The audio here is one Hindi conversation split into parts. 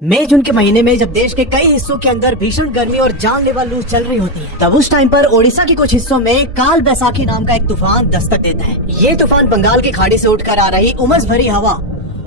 मई जून के महीने में जब देश के कई हिस्सों के अंदर भीषण गर्मी और जानलेवा लू चल रही होती है, तब उस टाइम पर ओडिशा के कुछ हिस्सों में काल बैसाखी नाम का एक तूफान दस्तक देता है। ये तूफान बंगाल की खाड़ी से उठकर आ रही उमस भरी हवा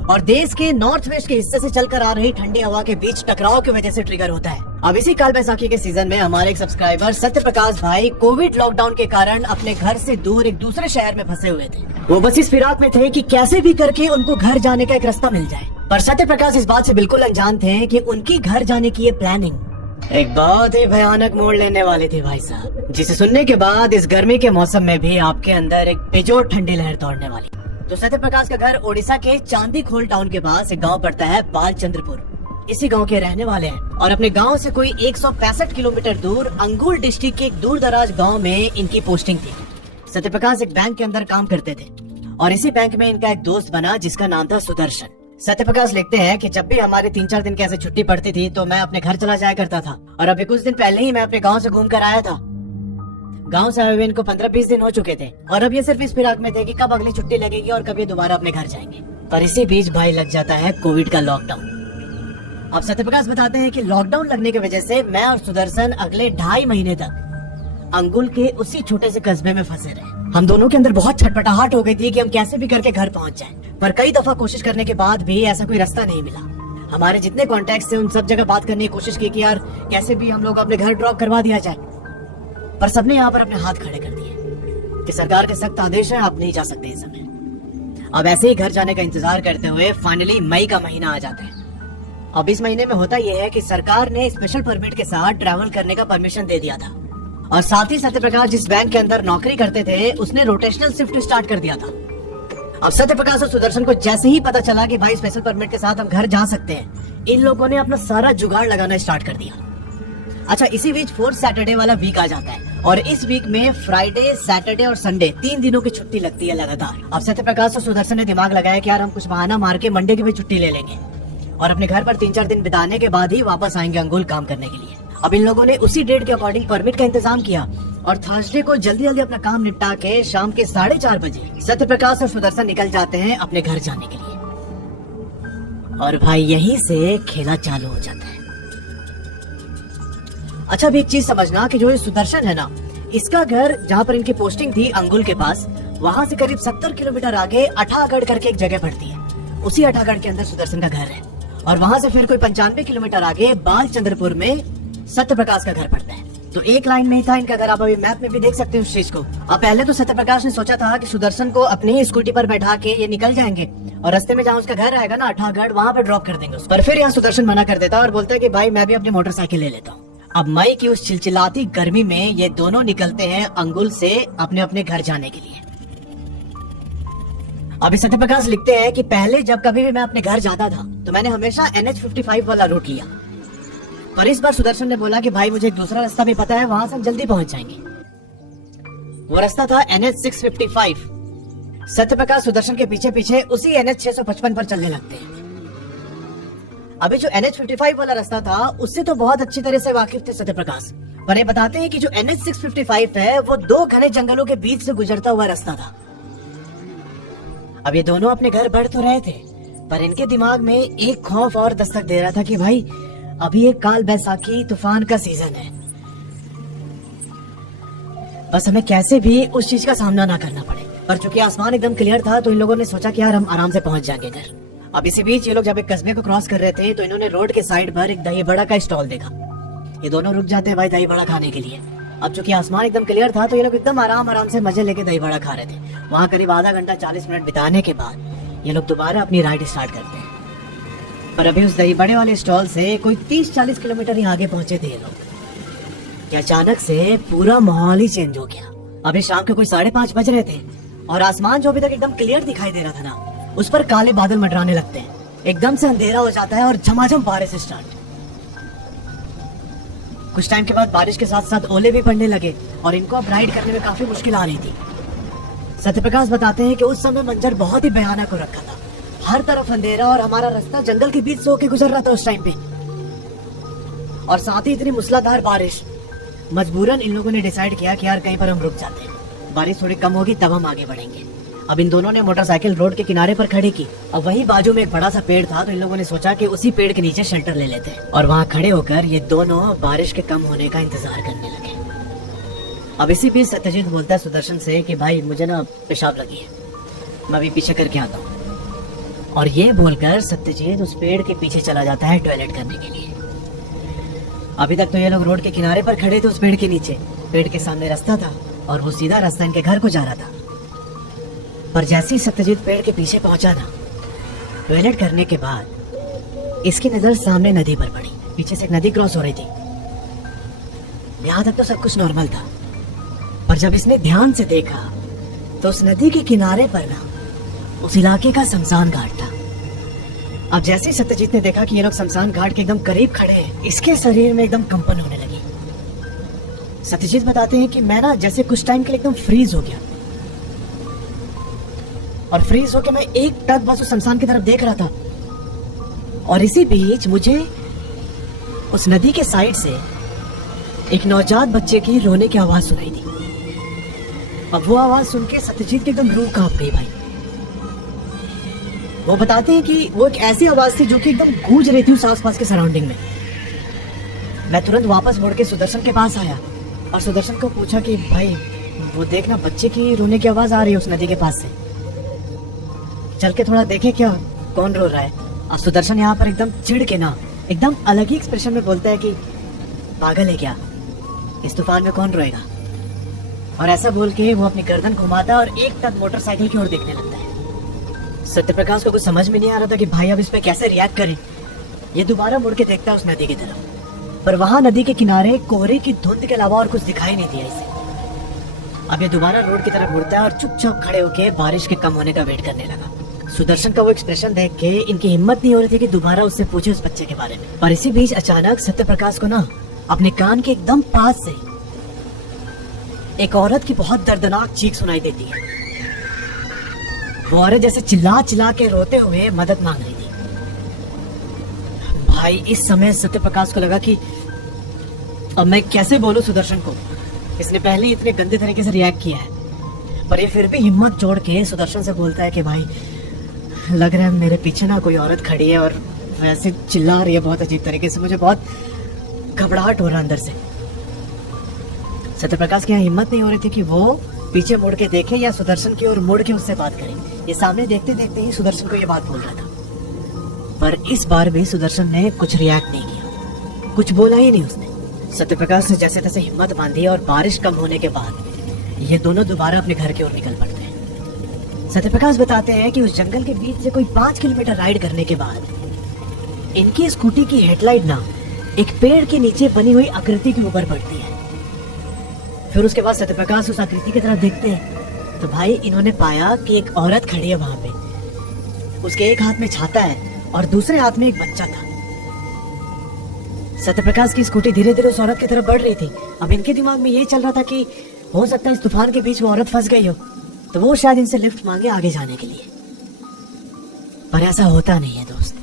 और देश के नॉर्थ वेस्ट के हिस्से से चलकर आ रही ठंडी हवा के बीच टकराव की वजह से ट्रिगर होता है। अब इसी काल बैसाखी के सीजन में हमारे एक सब्सक्राइबर सत्य प्रकाश भाई कोविड लॉकडाउन के कारण अपने घर से दूर एक दूसरे शहर में फंसे हुए थे। वो बस इस फिराक में थे कि कैसे भी करके उनको घर जाने का एक रास्ता मिल जाए, पर सत्य प्रकाश इस बात से बिल्कुल अनजान थे कि उनकी घर जाने की ये प्लानिंग एक बहुत ही भयानक मोड़ लेने वाले थे भाई साहब, जिसे सुनने के बाद इस गर्मी के मौसम में भी आपके अंदर एक बेजोड़ ठंडी लहर दौड़ने वाली। तो सत्य प्रकाश का घर ओडिशा के चांदी खोल टाउन के पास एक गांव पड़ता है बालचंद्रपुर। इसी गांव के रहने वाले हैं और अपने गांव से कोई 165 किलोमीटर दूर अंगुल डिस्ट्रिक्ट के एक दूर दराज गाँव में इनकी पोस्टिंग थी। सत्य प्रकाश एक बैंक के अंदर काम करते थे और इसी बैंक में इनका एक दोस्त बना जिसका नाम था सुदर्शन। सत्य प्रकाश लिखते हैं कि जब भी हमारे 3-4 दिन की ऐसे छुट्टी पड़ती थी तो मैं अपने घर चला जाया करता था और अभी कुछ दिन पहले ही मैं अपने गांव से घूम कर आया था। गांव से आए हुए इनको 15-20 दिन हो चुके थे और अब ये सिर्फ इस फिराक में थे कि कब अगली छुट्टी लगेगी और कब ये दोबारा अपने घर जाएंगे। पर इसी बीच भाई लग जाता है कोविड का लॉकडाउन। अब सत्य प्रकाश बताते हैं कि लॉकडाउन लगने की वजह से मैं और सुदर्शन अगले 2.5 महीने तक अंगुल के उसी छोटे से कस्बे में फंसे रहे। हम दोनों के अंदर बहुत छटपटाहट हो गई थी कि हम कैसे भी करके घर पहुंच जाएं, पर कई दफा कोशिश करने के बाद भी ऐसा कोई रास्ता नहीं मिला। हमारे जितने कॉन्टेक्ट थे उन सब जगह बात करने की कोशिश की कि यार कैसे भी हम लोग अपने घर ड्रॉप करवा दिया जाए, पर सबने यहाँ पर अपने हाथ खड़े कर दिए कि सरकार के सख्त आदेश है, आप नहीं जा सकते इस समय। अब ऐसे ही घर जाने का इंतजार करते हुए फाइनली मई का महीना आ जाता है। अब इस महीने में होता यह है कि सरकार ने स्पेशल परमिट के साथ ट्रैवल करने का परमिशन दे दिया था और साथ ही सत्य प्रकाश जिस बैंक के अंदर नौकरी करते थे उसने रोटेशनल शिफ्ट स्टार्ट कर दिया था। अब सत्य प्रकाश और सुदर्शन को जैसे ही पता चला कि भाई स्पेशल परमिट के साथ हम घर जा सकते हैं, इन लोगों ने अपना सारा जुगाड़ लगाना स्टार्ट कर दिया। अच्छा, इसी बीच 4th सैटरडे वाला वीक आ जाता है और इस वीक में फ्राइडे, सैटरडे और संडे 3 दिनों की छुट्टी लगती है लगातार। अब सत्य प्रकाश और सुदर्शन ने दिमाग लगाया कि यार हम कुछ बहाना मार के मंडे की भी छुट्टी ले लेंगे और अपने घर पर 3-4 दिन बिताने के बाद ही वापस आएंगे अंगुल काम करने के लिए। अब इन लोगों ने उसी डेट के अकॉर्डिंग परमिट का इंतजाम किया और थर्सडे को जल्दी जल्दी अपना काम निपटा के शाम के 4:30 बजे सत्य प्रकाश और सुदर्शन निकल जाते हैं अपने घर जाने के लिए। और भाई यहीं से खेला चालू हो जाता है। अच्छा, अब एक चीज समझना कि जो ये सुदर्शन है ना, इसका घर जहाँ पर इनकी पोस्टिंग थी अंगुल के पास, वहाँ से करीब 70 किलोमीटर आगे अठागढ़ करके एक जगह पड़ती है। उसी अठागढ़ के अंदर सुदर्शन का घर है और वहाँ से फिर कोई 95 किलोमीटर आगे बालचंद्रपुर में सत्य प्रकाश का घर पड़ता है। तो एक लाइन में ही था इनका घर। आप अभी मैप में भी देख सकते हैं उस चीज को। अब पहले तो सत्य प्रकाश ने सोचा था कि सुदर्शन को अपनी ही स्कूटी पर बैठा के ये निकल जाएंगे और रास्ते में जहाँ उसका घर आएगा ना अठागढ़, वहाँ पे ड्रॉप कर देंगे। पर फिर यहाँ सुदर्शन मना कर देता और बोलता है कि भाई मैं भी अपनी मोटरसाइकिल ले लेता हूँ। अब मई की उस चिलचिलाती गर्मी में ये दोनों निकलते हैं अंगुल से अपने अपने घर जाने के लिए। अभी सत्य प्रकाश लिखते हैं कि पहले जब कभी भी मैं अपने घर जाता था तो मैंने हमेशा NH55 वाला रूट लिया, पर इस बार सुदर्शन ने बोला कि भाई मुझे एक दूसरा रास्ता भी पता है, वहां से हम जल्दी पहुंच जाएंगे। वो रास्ता था NH655। सत्य प्रकाश सुदर्शन के पीछे पीछे उसी NH655 पर चलने लगते हैं। अभी जो NH55 वाला रास्ता था उससे तो बहुत अच्छी तरह से वाकिफ थे सत्य प्रकाश, पर ये बताते हैं कि जो NH655 है वो 2 घने जंगलों के बीच से गुजरता हुआ रास्ता था। अब ये दोनों अपने घर बढ़ तो रहे थे, पर इनके दिमाग में एक खौफ और दस्तक दे रहा था कि भाई अभी एक काल बैसाखी तूफान का सीजन है, बस हमें कैसे भी उस चीज का सामना ना करना पड़े। पर चूंकि आसमान एकदम क्लियर था तो इन लोगों ने सोचा कि यार हम आराम से पहुंच जाएंगे घर। अब इसी बीच ये लोग जब एक कस्बे को क्रॉस कर रहे थे तो इन्होंने रोड के साइड पर एक दही बड़ा का स्टॉल देखा। ये दोनों रुक जाते हैं भाई दही बड़ा खाने के लिए। अब चूंकि आसमान एकदम क्लियर था तो ये लोग एकदम आराम से मजे लेके दही बड़ा खा रहे थे। वहाँ करीब आधा घंटा 40 मिनट बिताने के बाद ये लोग दोबारा अपनी राइड स्टार्ट करते हैं। पर अभी उस दही बड़े वाले स्टॉल से कोई 30-40 किलोमीटर ही आगे पहुंचे थे ये लोग कि अचानक से पूरा माहौल ही चेंज हो गया। अभी शाम के कोई 5:30 बज रहे थे और आसमान जो अभी तक एकदम क्लियर दिखाई दे रहा था ना, उस पर काले बादल मंडराने लगते हैं। एकदम से अंधेरा हो जाता है और झमाझम बारिश स्टार्ट। कुछ टाइम के बाद बारिश के साथ साथ ओले भी पड़ने लगे और इनको अब राइड करने में काफी मुश्किल आ रही थी। सत्य प्रकाश बताते हैं कि उस समय मंजर बहुत ही भयानक हो रखा था। हर तरफ अंधेरा और हमारा रास्ता जंगल के बीच से होके गुजर रहा था उस टाइम पे, और साथ ही इतनी मूसलाधार बारिश। मजबूरन इन लोगों ने डिसाइड किया कि यार कहीं पर हम रुक जाते हैं, बारिश थोड़ी कम होगी तब हम आगे बढ़ेंगे। अब इन दोनों ने मोटरसाइकिल रोड के किनारे पर खड़ी की। अब वही बाजू में एक बड़ा सा पेड़ था, तो इन लोगों ने सोचा कि उसी पेड़ के नीचे शेल्टर ले लेते हैं। और वहाँ खड़े होकर ये दोनों बारिश के कम होने का इंतजार करने लगे। अब इसी बीच सत्यजीत बोलता है सुदर्शन से कि भाई मुझे ना पेशाब लगी है, मैं अभी पीछे करके आता हूँ। और ये बोलकर सत्यजीत उस पेड़ के पीछे चला जाता है टॉयलेट करने के लिए। अभी तक तो ये लोग रोड के किनारे पर खड़े थे उस पेड़ के नीचे। पेड़ के सामने रास्ता था और वो सीधा रास्ता इनके घर को जा रहा था। पर जैसे ही सत्यजीत पेड़ के पीछे पहुंचा ना, टॉयलेट करने के बाद इसकी नजर सामने नदी पर पड़ी। पीछे से एक नदी क्रॉस हो रही थी। यहां तक तो सब कुछ नॉर्मल था, पर जब इसने ध्यान से देखा तो उस नदी के किनारे पर ना उस इलाके का शमशान घाट था। अब जैसे ही सत्यजीत ने देखा कि ये लोग शमशान घाट के एकदम करीब खड़े हैं, इसके शरीर में एकदम कंपन होने लगी। सत्यजीत बताते हैं कि मैं ना जैसे कुछ टाइम के लिए एकदम फ्रीज हो गया, और फ्रीज होकर मैं एक टक बस उस शमशान की तरफ देख रहा था। और इसी बीच मुझे उस नदी के साइड से एक नवजात बच्चे की रोने की आवाज सुनाई दी। अब वो आवाज सुन के सत्यजीत की एकदम रूह कांप गई भाई। वो बताते हैं कि वो एक ऐसी आवाज थी जो कि एकदम गूंज रही थी उस आसपास के सराउंडिंग में। मैं तुरंत वापस मुड़ के सुदर्शन के पास आया और सुदर्शन को पूछा कि भाई वो देखना, बच्चे की रोने की आवाज आ रही है उस नदी के पास से, चल के थोड़ा देखे क्या कौन रो रहा है। और सुदर्शन यहाँ पर एकदम चिढ़ के ना एकदम अलग ही एक्सप्रेशन में बोलता है कि पागल है क्या, इस तूफान में कौन रोएगा। और ऐसा बोल के वो अपनी गर्दन घुमाता है और एक टक मोटरसाइकिल की ओर देखने लगता है। सत्यप्रकाश को कुछ समझ में नहीं आ रहा था कि भाई अब इस पे कैसे रिएक्ट करें। ये दोबारा मुड़ के देखता है उस नदी की तरफ, पर वहां नदी के किनारे कोहरे की धुंध के अलावा और कुछ दिखाई नहीं दिया इसे। अब ये दोबारा रोड की तरफ मुड़ता है और चुपचाप खड़े होकर बारिश के कम होने का वेट करने लगा। सुदर्शन का वो एक्सप्रेशन देख के इनकी हिम्मत नहीं हो रही थी कि दोबारा उससे पूछे उस बच्चे के बारे में। पर इसी बीच अचानक सत्यप्रकाश को ना अपने कान के एकदम पास से एक औरत की बहुत दर्दनाक चीख सुनाई देती है। वो औरत जैसे चिल्ला चिल्ला के रोते हुए मदद मांग रही थी। भाई इस समय सत्यप्रकाश को लगा कि अब मैं कैसे बोलूं सुदर्शन को, इसने पहले ही इतने गंदे तरीके से रिएक्ट किया है। पर ये फिर भी हिम्मत जोड़ के सुदर्शन से बोलता है कि भाई लग रहा है मेरे पीछे ना कोई औरत खड़ी है और वैसे चिल्ला रही है बहुत अजीब तरीके से, मुझे बहुत घबराहट हो रहा है अंदर से। सत्यप्रकाश की यहाँ हिम्मत नहीं हो रही थी कि वो पीछे मुड़ के देखे या सुदर्शन की ओर मुड़ के उससे बात करे। ये सामने देखते देखते ही सुदर्शन को ये बात बोल रहा था, पर इस बार भी सुदर्शन ने कुछ रिएक्ट नहीं किया, कुछ बोला ही नहीं उसने। सत्यप्रकाश ने जैसे तैसे हिम्मत बांधी और बारिश कम होने के बाद ये दोनों दोबारा अपने घर की ओर निकल पड़ते हैं। सत्यप्रकाश बताते हैं कि उस जंगल के बीच से कोई 5 किलोमीटर राइड करने के बाद इनकी स्कूटी की हेडलाइट ना एक पेड़ के नीचे बनी हुई आकृति के ऊपर पड़ती है। फिर उसके बाद सत्यप्रकाश उस आकृति की तरफ देखते हैं तो भाई इन्होंने पाया कि एक औरत खड़ी है वहां पे। उसके एक हाथ में छाता है और दूसरे हाथ में एक बच्चा था। सत्यप्रकाश की स्कूटी धीरे धीरे उस औरत की तरफ बढ़ रही थी। अब इनके दिमाग में यही चल रहा था कि हो सकता है इस तूफान के बीच वो औरत फंस गई हो, तो वो शायद इनसे लिफ्ट मांगे आगे जाने के लिए। पर ऐसा होता नहीं है दोस्त।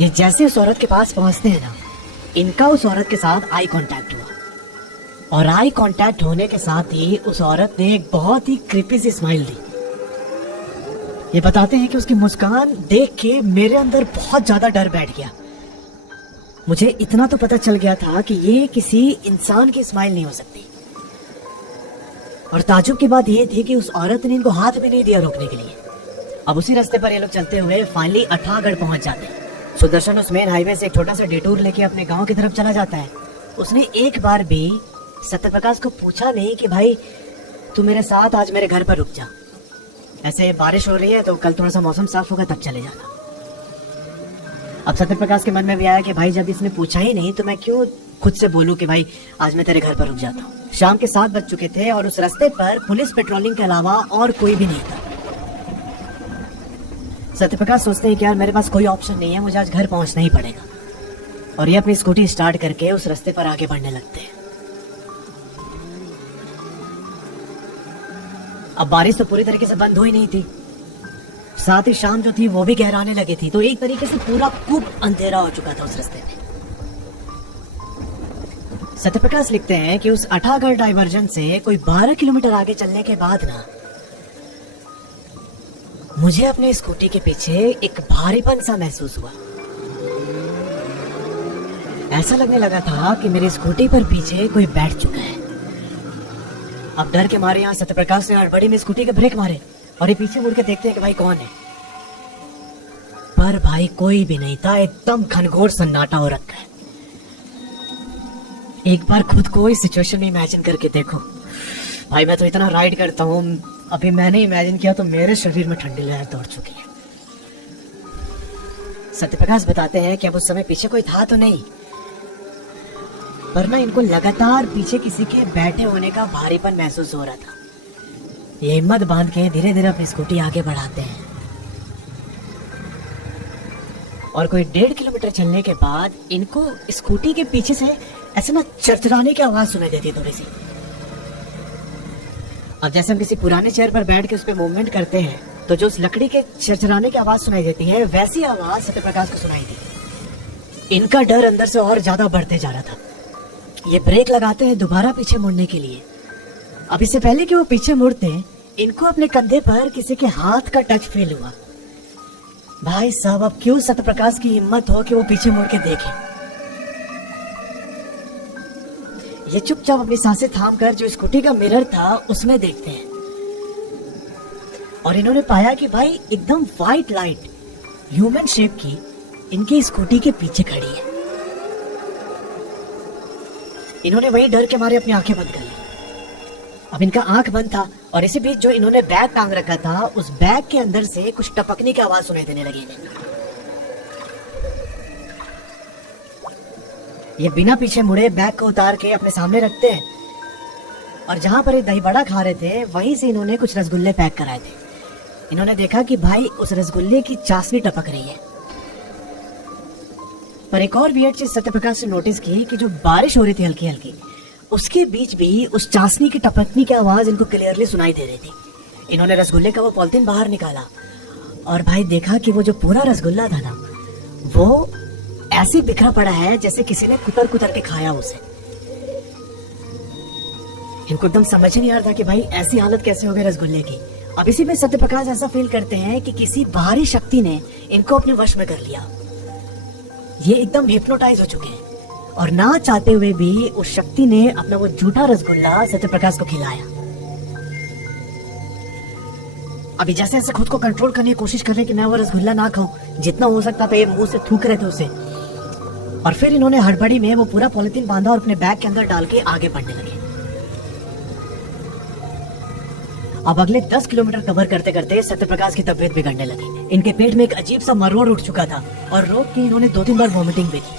ये जैसे उस औरत के पास पहुंचते हैं ना, इनका उस औरत के साथ आई कांटेक्ट हुआ, और आई कांटेक्ट होने के साथ ही उस औरत ने एक बहुत ही क्रीपी सी स्माइल दी। ये बताते हैं कि उसकी मुस्कान देख के मेरे अंदर बहुत ज्यादा डर बैठ गया। मुझे इतना तो पता चल गया था कि ये किसी इंसान की स्माइल नहीं हो सकती। और ताजुब की बात ये थी कि उस औरत ने इनको हाथ भी नहीं दिया रोकने के लिए। अब उसी रास्ते पर ये लोग चलते हुए फाइनली अठागढ़ पहुंच जाते हैं। सुदर्शन उस मेन हाईवे से एक छोटा सा डिटूर लेके अपने गांव की तरफ चला जाता है। उसने एक बार भी सत्यप्रकाश को पूछा नहीं कि भाई तू मेरे साथ आज मेरे घर पर रुक जा, ऐसे बारिश हो रही है तो कल थोड़ा सा मौसम साफ होगा तब चले जाना। अब सत्यप्रकाश के मन में भी आया कि भाई जब इसने पूछा ही नहीं तो मैं क्यों खुद से बोलूं कि भाई आज मैं तेरे घर पर रुक जाता हूँ। शाम के 7 बज चुके थे और उस रास्ते पर पुलिस पेट्रोलिंग के अलावा और कोई भी नहीं था। सत्यप्रकाश सोचते हैं कि यार मेरे पास कोई ऑप्शन नहीं है, मुझे आज घर पहुंचना ही पड़ेगा। और ये अपनी स्कूटी स्टार्ट करके उस रास्ते पर आगे बढ़ने लगते हैं। अब बारिश तो पूरी तरीके से बंद हो ही नहीं थी, साथ ही शाम जो थी वो भी गहराने लगी थी, तो एक तरीके से पूरा खूब अंधेरा हो चुका था उस रास्ते में। सत्यप्रकाश लिखते हैं कि उस अठागढ़ डाइवर्जन से कोई 12 किलोमीटर आगे चलने के बाद ना मुझे अपने स्कूटी के पीछे एक भारीपन सा महसूस हुआ। ऐसा लगने लगा था कि मेरी स्कूटी पर पीछे कोई बैठ चुका है। अब डर के मारे यहाँ सत्यप्रकाश ने हड़बड़ी में स्कूटी के ब्रेक मारे और ये पीछे मुड़ के देखते हैं कि भाई कौन है। पर भाई कोई भी नहीं था, एकदम घनघोर सन्नाटा हो रखा है। एक बार खुद को इस सिचुएशन में इमेजिन करके देखो भाई। मैं तो इतना राइड करता हूँ, अभी मैंने इमेजिन किया तो मेरे शरीर में ठंडी लहर दौड़ चुकी है। सत्यप्रकाश बताते हैं कि अब उस समय पीछे कोई था तो नहीं, पर ना इनको लगातार पीछे किसी के बैठे होने का भारीपन महसूस हो रहा था। ये हिम्मत बांध के धीरे धीरे अपनी स्कूटी आगे बढ़ाते हैं और कोई 1.5 किलोमीटर चलने के बाद इनको स्कूटी के पीछे से ऐसे ना चरचराने की आवाज सुनाई देती है थोड़ी सी। अब जैसे हम किसी पुराने चेयर पर बैठ के उस पर मूवमेंट करते हैं तो जो उस लकड़ी के चरचराने की आवाज सुनाई देती है, वैसी आवाज सत्यप्रकाश को सुनाई दी। इनका डर अंदर से और ज्यादा बढ़ते जा रहा था। ये ब्रेक लगाते हैं दोबारा पीछे मुड़ने के लिए। अब इससे पहले कि वो पीछे मुड़ते, इनको अपने कंधे पर किसी के हाथ का टच फील हुआ। भाई साहब, अब क्यों सत्यप्रकाश की हिम्मत हो कि वो पीछे मुड़ के देखे। ये चुपचाप अपनी सांसें थाम कर जो स्कूटी का मिरर था उसमें देखते हैं और इन्होंने पाया कि भाई एकदम व्हाइट लाइट ह्यूमन शेप की इनकी स्कूटी के पीछे खड़ी है। इन्होंने वही डर के मारे अपनी आंखें बंद कर ली। अब इनका आंख बंद था और इसी बीच जो इन्होंने बैग टांग रखा था उस बैग के अंदर से कुछ टपकने की आवाज सुनाई देने लगी इन्हें। ये बिना पीछे मुड़े बैग को उतार के अपने सामने रखते हैं और जहां पर ये दही बड़ा खा रहे थे वहीं से इन्होंने कुछ रसगुल्ले पैक कराए थे। इन्होंने देखा कि भाई उस रसगुल्ले की चाशनी टपक रही है। पर एक और वियर्ड चीज सत्यप्रकाश ने नोटिस की कि जो बारिश हो रही थी हल्की हल्की, उसके बीच भी उस चाशनी की टपकने की आवाज इनको क्लियरली सुनाई दे रही थी। इन्होंने रसगुल्ले का वो पॉलिथीन बाहर निकाला और भाई देखा कि वो जो पूरा रसगुल्ला था ना, वो ऐसे बिखरा पड़ा है जैसे किसी ने कुतर कुतर के खाया उसे। इनको एकदम समझ ही नहीं आ रहा था कि भाई ऐसी हालत कैसे हो गई रसगुल्ले की। अब इसी में सत्यप्रकाश ऐसा फील करते हैं कि किसी बाहरी शक्ति ने इनको अपने वश में कर लिया। ये एकदम हिप्नोटाइज हो चुके हैं और ना चाहते हुए भी उस शक्ति ने अपना वो झूठा रसगुल्ला सत्यप्रकाश को खिलाया। अभी जैसे ऐसे खुद को कंट्रोल करने की कोशिश कर रहे कि मैं वो रसगुल्ला ना खाऊं, जितना हो सकता था ये मुंह से थूक रहे थे उसे। और फिर इन्होंने हड़बड़ी में वो पूरा पॉलिथीन बांधा और अपने बैग के अंदर डाल के आगे बढ़ने लगे। अब अगले 10 किलोमीटर कवर करते करते सत्यप्रकाश की तबीयत बिगड़ने लगी। इनके पेट में एक अजीब सा मरोड़ उठ चुका था और रोक के इन्होंने 2-3 बार वॉमिटिंग भी की।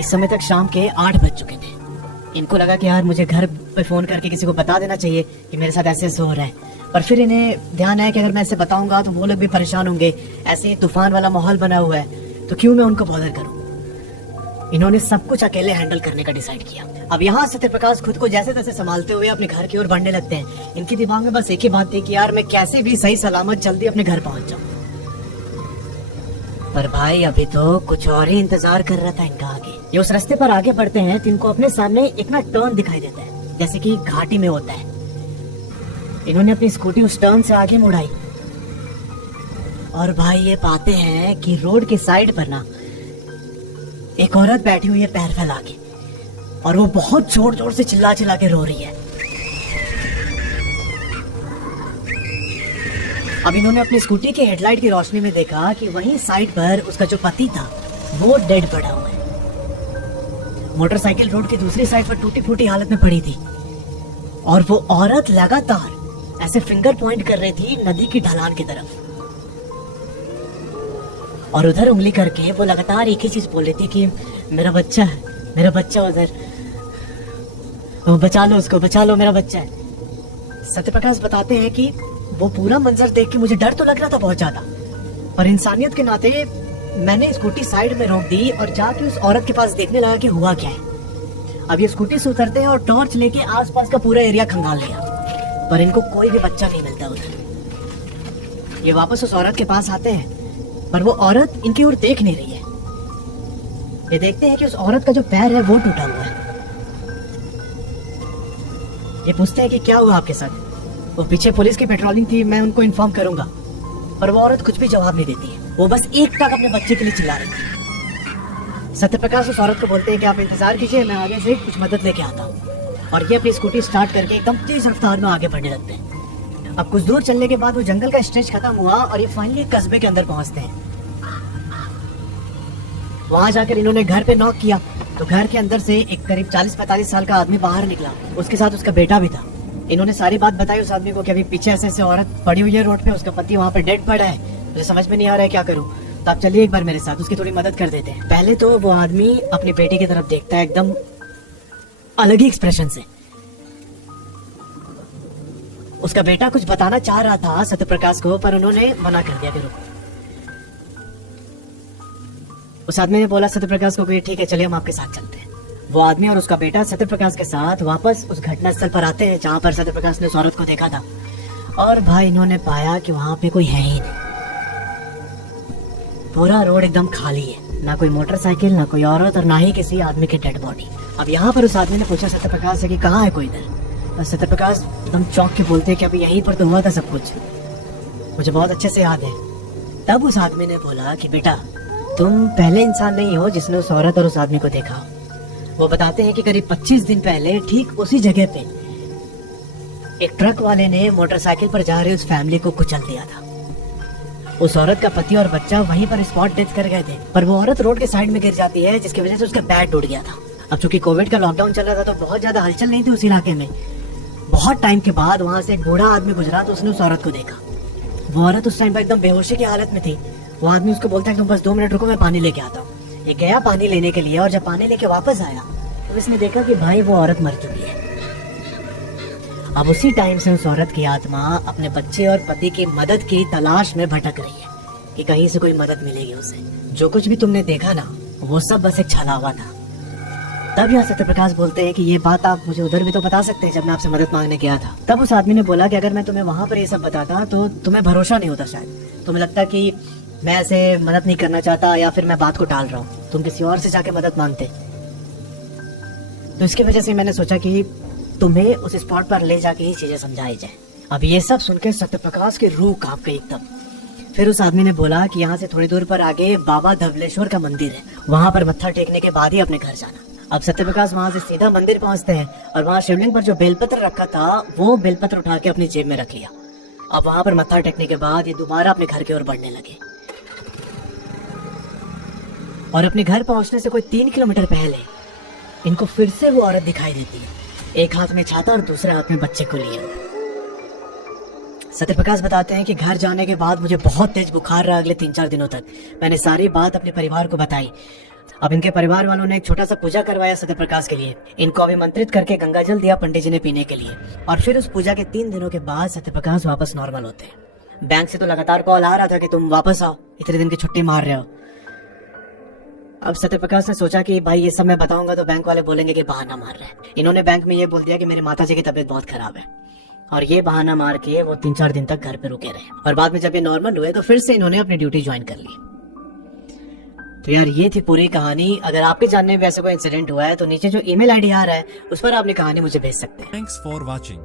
इस समय तक शाम के 8 बज चुके थे। इनको लगा कि यार मुझे घर पे फोन करके किसी को बता देना चाहिए कि मेरे साथ ऐसे ऐसे हो रहा है। पर फिर इन्हें ध्यान आया कि अगर मैं ऐसे बताऊंगा तो वो लोग भी परेशान होंगे। ऐसे तूफान वाला माहौल बना हुआ है तो क्यों मैं उनको बॉदर करूं। इन्होंने सब कुछ अकेले हैंडल करने का डिसाइड किया। अब यहाँ सत्यप्रकाश खुद को जैसे तैसे संभालते हुए अपने घर की ओर बढ़ने लगते हैं। इनके दिमाग में बस एक ही बात थी कि यार मैं कैसे भी सही सलामत जल्दी अपने घर पहुंच जाऊं। पर भाई अभी तो कुछ और ही इंतजार कर रहा था इनका आगे। ये उस रास्ते पर आगे बढ़ते हैं तो इनको अपने सामने एक ना टर्न दिखाई देता है, जैसे कि घाटी में होता है। इन्होंने अपनी स्कूटी उस टर्न से आगे मुड़ाई और भाई ये पाते हैं कि रोड के साइड पर ना एक औरत बैठी हुई है पैर फैला के और वो बहुत जोर जोर से चिल्ला चिल्ला के रो रही है। अब इन्होंने अपनी स्कूटी के हेडलाइट की रोशनी में देखा कि वहीं साइड पर उसका जो पति था वो डेड पड़ा हुआ है। मोटरसाइकिल रोड की दूसरी साइड पर टूटी फूटी हालत में पड़ी थी और वो औरत लगातार ऐसे फिंगर पॉइंट कर रही थी नदी की ढलान की तरफ और उधर उंगली करके वो लगातार एक ही चीज बोल रही थी कि मेरा बच्चा है, मेरा बच्चा उधर, बचा लो उसको, बचा लो, मेरा बच्चा है। सत्यप्रकाश बताते हैं कि वो पूरा मंजर देख के मुझे डर तो लग रहा था बहुत ज्यादा, पर इंसानियत के नाते मैंने स्कूटी साइड में रोक दी और जाके उस औरत के पास देखने लगा कि हुआ क्या है। अब ये स्कूटी से उतरते हैं और टॉर्च लेके आसपास का पूरा एरिया खंगाल लिया, पर इनको कोई भी बच्चा नहीं मिलता उधर। ये वापस उस औरत के पास आते हैं पर वो औरत इनकी ओर देख नहीं रही है। ये देखते हैं कि उस औरत का जो पैर है वो टूटा हुआ है। ये पूछते हैं कि क्या हुआ आपके साथ। वो पीछे पुलिस की पेट्रोलिंग थी, मैं उनको इन्फॉर्म करूंगा। पर वो औरत कुछ भी जवाब नहीं देती है, वो बस एक टक अपने बच्चे के लिए चिल्ला रही थी। सत्यप्रकाश उस औरत को बोलते हैं कि आप इंतजार कीजिए, मैं आगे से कुछ मदद लेके आता हूँ। और ये अपनी स्कूटी स्टार्ट करके एकदम तेज रफ्तार में आगे बढ़ने लगते हैं। अब कुछ दूर चलने के बाद वो जंगल का स्ट्रेच खत्म हुआ और ये फाइनली कस्बे के अंदर पहुंचते हैं। वहां जाकर इन्होंने घर पे नॉक किया तो घर के अंदर से एक करीब 40-45 साल का आदमी बाहर निकला, उसके साथ उसका बेटा भी था। इन्होंने सारी बात बताई उस आदमी को कि अभी पीछे ऐसे औरत पड़ी हुई है रोड पे, उसका पति वहाँ पे डेड पड़ा है, मुझे समझ में नहीं आ रहा है क्या करूँ, तो आप चलिए एक बार मेरे साथ, उसकी थोड़ी मदद कर देते हैं। पहले तो वो आदमी अपनी बेटी की तरफ देखता है एकदम अलग ही एक्सप्रेशन से। उसका बेटा कुछ बताना चाह रहा था सत्यप्रकाश को, पर उन्होंने मना कर दिया कि रुको। उस आदमी ने बोला सत्यप्रकाश को कि ठीक है चलिए हम आपके साथ चलते हैं। वो आदमी और उसका बेटा सत्यप्रकाश के साथ वापस उस घटनास्थल पर आते हैं जहाँ पर सत्यप्रकाश ने उस औरत को देखा था। और भाई इन्होंने पाया कि वहाँ पे कोई है ही नहीं, पूरा रोड एकदम खाली है, ना कोई मोटरसाइकिल, ना कोई औरत और ना ही किसी आदमी की डेड बॉडी। अब यहाँ पर उस आदमी ने पूछा सत्यप्रकाश से कि कहाँ है कोई इधर। और सत्यप्रकाश एकदम चौंक के बोलते कि अभी यहीं पर तो हुआ था सब कुछ, मुझे बहुत अच्छे से याद है। तब उस आदमी ने बोला कि बेटा तुम पहले इंसान नहीं हो जिसने उस औरत और उस आदमी को देखा हो। वो बताते हैं कि करीब 25 दिन पहले ठीक उसी जगह पे एक ट्रक वाले ने मोटरसाइकिल पर जा रहे उस फैमिली को कुचल दिया था। उस औरत का पति और बच्चा वहीं पर स्पॉट डेथ कर गए थे, पर वो औरत रोड के साइड में गिर जाती है जिसकी वजह से उसका पैर टूट गया था। अब चूंकि कोविड का लॉकडाउन चल रहा था तो बहुत ज्यादा हलचल नहीं थी उस इलाके में। बहुत टाइम के बाद वहां से एक बूढ़ा आदमी गुजरा तो उसने उस औरत को देखा। वो औरत उस टाइम पर एकदम बेहोशी की हालत में थी। वो आदमी उसको बोलता है तुम बस 2 मिनट रुको, मैं पानी लेके आता हूँ। ये गया पानी लेने के लिए और जब पानी लेके वापस आया तो इसने देखा कि भाई वो औरत मर चुकी है। अब उसी टाइम से उस औरत की आत्मा अपने बच्चे और पति की मदद की तलाश में भटक रही है कि कहीं से कोई मदद मिलेगी उसे। जो कुछ भी तुमने देखा ना वो सब बस एक छलावा था। तब यहाँ सत्यप्रकाश बोलते हैं कि ये बात आप मुझे उधर भी तो बता सकते हैं जब मैं आपसे मदद मांगने गया था। तब उस आदमी ने बोला कि अगर मैं तुम्हें वहां पर ये सब बताता तो तुम्हें भरोसा नहीं होता, शायद तुम्हें लगता कि मैं ऐसे मदद नहीं करना चाहता या फिर मैं बात को टाल रहा हूँ, तुम किसी और से जाके मदद मांगते। तो इसकी वजह से मैंने सोचा कि तुम्हें उस स्पॉट पर ले जाके ही चीजें समझाई जाए। अब ये सब सुनकर सत्यप्रकाश की रूह कांप गई एकदम। फिर उस आदमी ने बोला कि यहाँ से थोड़ी दूर पर आगे बाबा धवलेश्वर का मंदिर है, वहां पर मत्था टेकने के बाद ही अपने घर जाना। अब सत्यप्रकाश वहां से सीधा मंदिर पहुंचते हैं और वहां शिवलिंग पर जो बेलपत्र रखा था वो बेलपत्र उठा के अपनी जेब में रख लिया। अब वहां पर मत्था टेकने के बाद ये दोबारा अपने घर की ओर बढ़ने लगे और अपने घर पहुंचने से कोई 3 किलोमीटर पहले इनको फिर से वो औरत दिखाई देती है, एक हाथ में छाता और दूसरे हाथ में बच्चे को लिए। सत्यप्रकाश बताते हैं कि घर जाने के बाद मुझे बहुत तेज बुखार रहा अगले 3-4 दिनों तक। मैंने सारी बात अपने परिवार को बताई। अब इनके परिवार वालों ने एक छोटा सा पूजा करवाया सत्यप्रकाश के लिए। इनको अभिमंत्रित करके गंगा जल दिया पंडित जी ने पीने के लिए। और फिर उस पूजा के 3 दिनों के बाद सत्यप्रकाश वापस नॉर्मल होते हैं। बैंक से तो लगातार कॉल आ रहा था कि तुम वापस आओ, इतने दिन की छुट्टी मार रहे हो। अब सत्यप्रकाश ने सोचा कि भाई ये सब मैं बताऊंगा तो बैंक वाले बोलेंगे कि बहाना मार रहे हैं। इन्होंने बैंक में ये बोल दिया कि मेरी माताजी की तबीयत बहुत खराब है, और ये बहाना मार के वो 3-4 दिन तक घर पे रुके रहे। और बाद में जब ये नॉर्मल हुए तो फिर से इन्होंने अपनी ड्यूटी ज्वाइन कर ली। तो यार ये थी पूरी कहानी। अगर आपके जानने में वैसे कोई इंसिडेंट हुआ है तो नीचे जो ईमेल आईडी आ रहा है उस पर अपनी कहानी मुझे भेज सकते हैं। Thanks for watching.